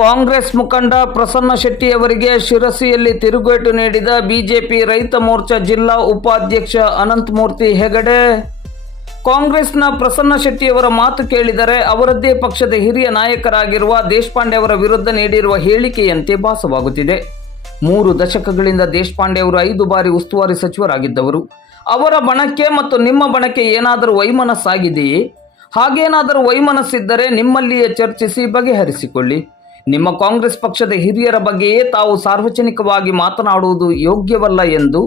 ಕಾಂಗ್ರೆಸ್ ಮುಖಂಡ ಪ್ರಸನ್ನ ಶೆಟ್ಟಿಯವರಿಗೆ ಶಿರಸಿಯಲ್ಲಿ ತಿರುಗೇಟು ನೀಡಿದ ಬಿಜೆಪಿ ರೈತ ಮೋರ್ಚಾ ಜಿಲ್ಲಾ ಉಪಾಧ್ಯಕ್ಷ ಅನಂತಮೂರ್ತಿ ಹೆಗಡೆ. ಕಾಂಗ್ರೆಸ್ನ ಪ್ರಸನ್ನ ಶೆಟ್ಟಿಯವರ ಮಾತು ಕೇಳಿದರೆ ಅವರದ್ದೇ ಪಕ್ಷದ ಹಿರಿಯ ನಾಯಕರಾಗಿರುವ ದೇಶಪಾಂಡೆ ಅವರ ವಿರುದ್ಧ ನೀಡಿರುವ ಹೇಳಿಕೆಯಂತೆ ಭಾಸವಾಗುತ್ತಿದೆ. ಮೂರು ದಶಕಗಳಿಂದ ದೇಶಪಾಂಡೆ ಅವರು ಐದು ಬಾರಿ ಉಸ್ತುವಾರಿ ಸಚಿವರಾಗಿದ್ದವರು. ಅವರ ಬಣಕ್ಕೆ ಮತ್ತು ನಿಮ್ಮ ಬಣಕ್ಕೆ ಏನಾದರೂ ವೈಮನಸ್ಸಾಗಿದೆಯೇ? ಹಾಗೇನಾದರೂ ವೈಮನಸ್ಸಿದ್ದರೆ ನಿಮ್ಮಲ್ಲಿಯೇ ಚರ್ಚಿಸಿ ಬಗೆಹರಿಸಿಕೊಳ್ಳಿ. ನಿಮ್ಮ ಕಾಂಗ್ರೆಸ್ ಪಕ್ಷದ ಹಿರಿಯರ ಬಗ್ಗೆಯೇ ತಾವು ಸಾರ್ವಜನಿಕವಾಗಿ ಮಾತನಾಡುವುದು ಯೋಗ್ಯವಲ್ಲ ಎಂದು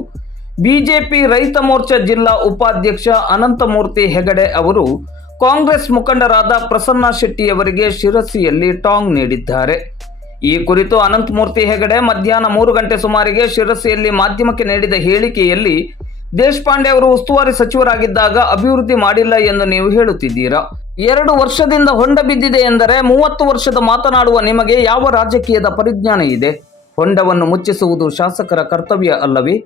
ಬಿಜೆಪಿ ರೈತ ಮೋರ್ಚಾ ಜಿಲ್ಲಾ ಉಪಾಧ್ಯಕ್ಷ ಅನಂತಮೂರ್ತಿ ಹೆಗಡೆ ಅವರು ಕಾಂಗ್ರೆಸ್ ಮುಖಂಡರಾದ ಪ್ರಸನ್ನ ಶೆಟ್ಟಿಯವರಿಗೆ ಶಿರಸಿಯಲ್ಲಿ ಟಾಂಗ್ ನೀಡಿದ್ದಾರೆ. ಈ ಕುರಿತು ಅನಂತಮೂರ್ತಿ ಹೆಗಡೆ ಮಧ್ಯಾಹ್ನ ಮೂರು ಗಂಟೆ ಸುಮಾರಿಗೆ ಶಿರಸಿಯಲ್ಲಿ ಮಾಧ್ಯಮಕ್ಕೆ ನೀಡಿದ ಹೇಳಿಕೆಯಲ್ಲಿ ದೇಶಪಾಂಡೆ ಅವರು ಉಸ್ತುವಾರಿ ಸಚಿವರಾಗಿದ್ದಾಗ ಅಭಿವೃದ್ಧಿ ಮಾಡಿಲ್ಲ ಎಂದು ನೀವು ಹೇಳುತ್ತಿದ್ದೀರಾ? ಎರಡು ವರ್ಷದಿಂದ ಹೊಂಡ ಬಿದ್ದಿದೆ ಎಂದರೆ ಮೂವತ್ತು ವರ್ಷದ ಮಾತನಾಡುವ ನಿಮಗೆ ಯಾವ ರಾಜಕೀಯದ ಪರಿಜ್ಞಾನ ಇದೆ? ಹೊಂಡವನ್ನು ಮುಚ್ಚಿಸುವುದು ಶಾಸಕರ ಕರ್ತವ್ಯ ಅಲ್ಲವೇ?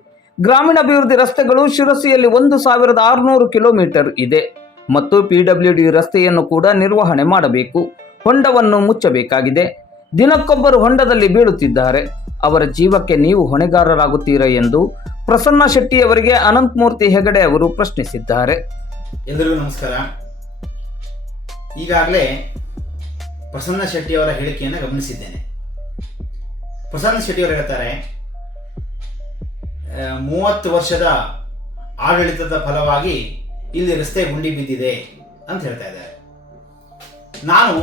ಗ್ರಾಮೀಣಾಭಿವೃದ್ಧಿ ರಸ್ತೆಗಳು ಶಿರಸಿಯಲ್ಲಿ ಒಂದು ಸಾವಿರದ ಆರುನೂರು ಕಿಲೋಮೀಟರ್ ಇದೆ ಮತ್ತು ಪಿಡಬ್ಲ್ಯೂ ಡಿ ರಸ್ತೆಯನ್ನು ಕೂಡ ನಿರ್ವಹಣೆ ಮಾಡಬೇಕು. ಹೊಂಡವನ್ನು ಮುಚ್ಚಬೇಕಾಗಿದೆ. ದಿನಕ್ಕೊಬ್ಬರು ಹೊಂಡದಲ್ಲಿ ಬೀಳುತ್ತಿದ್ದಾರೆ. ಅವರ ಜೀವಕ್ಕೆ ನೀವು ಹೊಣೆಗಾರರಾಗುತ್ತೀರಾ ಎಂದು ಪ್ರಸನ್ನ ಶೆಟ್ಟಿಯವರಿಗೆ ಅನಂತಮೂರ್ತಿ ಹೆಗಡೆ ಅವರು ಪ್ರಶ್ನಿಸಿದ್ದಾರೆ. ಎಲ್ಲರಿಗೂ ನಮಸ್ಕಾರ. ಈಗಾಗಲೇ ಪ್ರಸನ್ನ ಶೆಟ್ಟಿಯವರ ಹೇಳಿಕೆಯನ್ನು ಗಮನಿಸಿದ್ದೇನೆ. ಪ್ರಸನ್ನ ಶೆಟ್ಟಿ ಅವರು ಹೇಳ್ತಾರೆ ಮೂವತ್ತು ವರ್ಷದ ಆಡಳಿತದ ಫಲವಾಗಿ ಇಲ್ಲಿ ರಸ್ತೆ ಗುಂಡಿ ಬಿದ್ದಿದೆ ಅಂತ ಹೇಳ್ತಾ ಇದ್ದಾರೆ. ನಾನು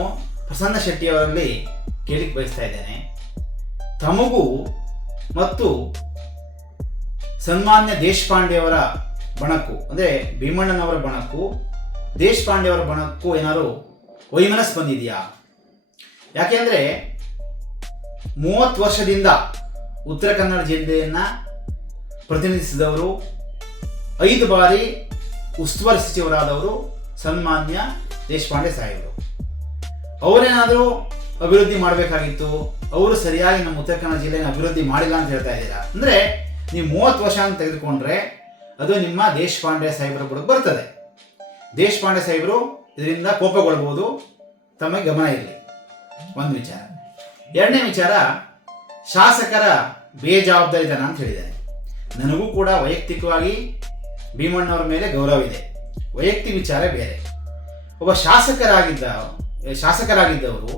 ಪ್ರಸನ್ನ ಶೆಟ್ಟಿ ಅವರಲ್ಲಿ ಕೇಳಿಕ್ ಬಯಸ್ತಾ ಇದ್ದೇನೆ. ತಮಗೂ ಮತ್ತು ಸನ್ಮಾನ್ಯ ದೇಶಪಾಂಡೆ ಅವರ ಬಣಕ್ಕೂ, ಅಂದರೆ ಭೀಮಣ್ಣನವರ ಬಣಕ್ಕೂ ದೇಶಪಾಂಡೆ ಅವರ ಬಣಕ್ಕೂ ಏನಾದ್ರು ವೈಮನಸ್ ಬಂದಿದೆಯಾ? ಯಾಕೆಂದರೆ ಮೂವತ್ತು ವರ್ಷದಿಂದ ಉತ್ತರ ಕನ್ನಡ ಜಿಲ್ಲೆಯನ್ನು ಪ್ರತಿನಿಧಿಸಿದವರು, ಐದು ಬಾರಿ ಉಸ್ತುವಾರಿ ಸಚಿವರಾದವರು ಸನ್ಮಾನ್ಯ ದೇಶಪಾಂಡೆ ಸಾಹೇಬರು. ಅವರೇನಾದರೂ ಅಭಿವೃದ್ಧಿ ಮಾಡಬೇಕಾಗಿತ್ತು? ಅವರು ಸರಿಯಾಗಿ ನಮ್ಮ ಉತ್ತರ ಕನ್ನಡ ಜಿಲ್ಲೆಯನ್ನು ಅಭಿವೃದ್ಧಿ ಮಾಡಿಲ್ಲ ಅಂತ ಹೇಳ್ತಾ ಇದ್ದೀರಾ? ಅಂದರೆ ನೀವು ಮೂವತ್ತು ವರ್ಷ ಅಂತ ತೆಗೆದುಕೊಂಡ್ರೆ ಅದು ನಿಮ್ಮ ದೇಶಪಾಂಡೆ ಸಾಹೇಬರ ಬುಡಕ್ಕೆ ಬರ್ತದೆ. ದೇಶಪಾಂಡೆ ಸಾಹೇಬರು ಇದರಿಂದ ಕೋಪಗೊಳ್ಬೋದು ತಮಗೆ ಗಮನ ಇರಲಿ. ಒಂದು ವಿಚಾರ. ಎರಡನೇ ವಿಚಾರ, ಶಾಸಕರ ಬೇಜವಾಬ್ದಾರಿತನ ಅಂತ ಹೇಳಿದ್ದಾರೆ. ನನಗೂ ಕೂಡ ವೈಯಕ್ತಿಕವಾಗಿ ಭೀಮಣ್ಣವರ ಮೇಲೆ ಗೌರವ ಇದೆ. ವೈಯಕ್ತಿಕ ವಿಚಾರ ಬೇರೆ. ಒಬ್ಬ ಶಾಸಕರಾಗಿದ್ದ, ಶಾಸಕರಾಗಿದ್ದವರು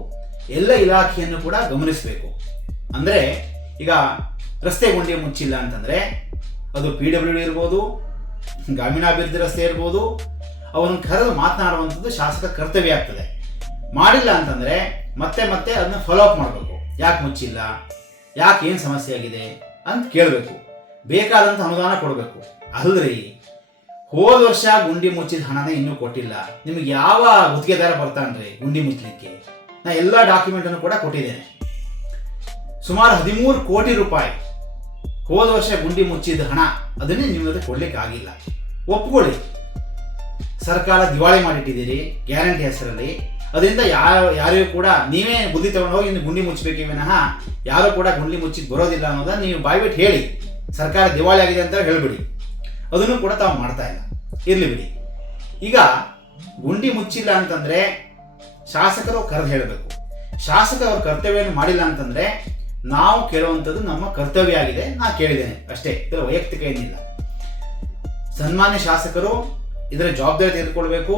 ಎಲ್ಲ ಇಲಾಖೆಯನ್ನು ಕೂಡ ಗಮನಿಸಬೇಕು. ಅಂದರೆ, ಈಗ ರಸ್ತೆ ಗುಂಡಿ ಮುಚ್ಚಿಲ್ಲ ಅಂತಂದರೆ ಅದು ಪಿ ಡಬ್ಲ್ಯೂ ಡಿ ಇರ್ಬೋದು, ಗ್ರಾಮೀಣಾಭಿವೃದ್ಧಿ ರಸ್ತೆ ಇರ್ಬೋದು ಅವನು ಕರೆದು ಮಾತನಾಡುವಂಥದ್ದು ಶಾಸಕ ಕರ್ತವ್ಯ ಆಗ್ತದೆ. ಮಾಡಿಲ್ಲ ಅಂತಂದರೆ ಮತ್ತೆ ಮತ್ತೆ ಅದನ್ನ ಫಾಲೋ ಅಪ್ ಮಾಡಬೇಕು. ಯಾಕೆ ಮುಚ್ಚಿಲ್ಲ? ಯಾಕೆ ಏನು ಸಮಸ್ಯೆ ಆಗಿದೆ ಅಂತ ಕೇಳಬೇಕು. ಬೇಕಾದಂಥ ಅನುದಾನ ಕೊಡಬೇಕು. ಅಲ್ರಿ, ಹೋದ ವರ್ಷ ಗುಂಡಿ ಮುಚ್ಚಿದ ಹಣನೇ ಇನ್ನೂ ಕೊಟ್ಟಿಲ್ಲ. ನಿಮಗೆ ಯಾವ ಗುತ್ತಿಗೆದಾರ ಬರ್ತಾನ್ರಿ ಗುಂಡಿ ಮುಚ್ಚಲಿಕ್ಕೆ ನಾ ಎಲ್ಲ ಡಾಕ್ಯುಮೆಂಟನ್ನು ಕೂಡ ಕೊಟ್ಟಿದ್ದೇನೆ. ಸುಮಾರು ಹದಿಮೂರು ಕೋಟಿ ರೂಪಾಯಿ ಹೋದ ವರ್ಷ ಗುಂಡಿ ಮುಚ್ಚಿದ ಹಣ ಅದನ್ನೇ ನಿಮ್ಮದು ಕೊಡ್ಲಿಕ್ಕೆ ಆಗಿಲ್ಲ ಒಪ್ಕೊಳ್ಳಿ. ಸರ್ಕಾರ ದಿವಾಳಿ ಮಾಡಿಟ್ಟಿದ್ದೀರಿ, ಗ್ಯಾರಂಟಿ ಹೆಸರಲ್ಲಿ. ಅದರಿಂದ ಯಾರು ಯಾರಿಗೂ ಕೂಡ ನೀವೇ ಬುದ್ಧಿ ತಗೊಂಡು ಹೋಗಿ ಇನ್ನು ಗುಂಡಿ ಮುಚ್ಚಬೇಕು ವಿನಃ ಯಾರು ಕೂಡ ಗುಂಡಿ ಮುಚ್ಚಿ ಬರೋದಿಲ್ಲ ಅನ್ನೋದನ್ನ ನೀವು ಬಾಯ್ಬಿಟ್ಟು ಹೇಳಿ. ಸರ್ಕಾರ ದಿವಾಳಿ ಆಗಿದೆ ಅಂತ ಹೇಳಿಬಿಡಿ. ಅದನ್ನು ಕೂಡ ತಾವು ಮಾಡ್ತಾ ಇಲ್ಲ. ಇರಲಿ ಬಿಡಿ. ಈಗ ಗುಂಡಿ ಮುಚ್ಚಿಲ್ಲ ಅಂತಂದ್ರೆ ಶಾಸಕರು ಕರೆದು ಹೇಳಬೇಕು. ಶಾಸಕ ಅವ್ರ ಕರ್ತವ್ಯವನ್ನು ಮಾಡಿಲ್ಲ ಅಂತಂದ್ರೆ ನಾವು ಕೇಳುವಂಥದ್ದು ನಮ್ಮ ಕರ್ತವ್ಯ ಆಗಿದೆ, ನಾ ಕೇಳಿದ್ದೇನೆ ಅಷ್ಟೇ. ಇದರ ವೈಯಕ್ತಿಕ ಏನಿಲ್ಲ. ಸನ್ಮಾನ್ಯ ಶಾಸಕರು ಇದರ ಜವಾಬ್ದಾರಿ ತೆಗೆದುಕೊಳ್ಬೇಕು.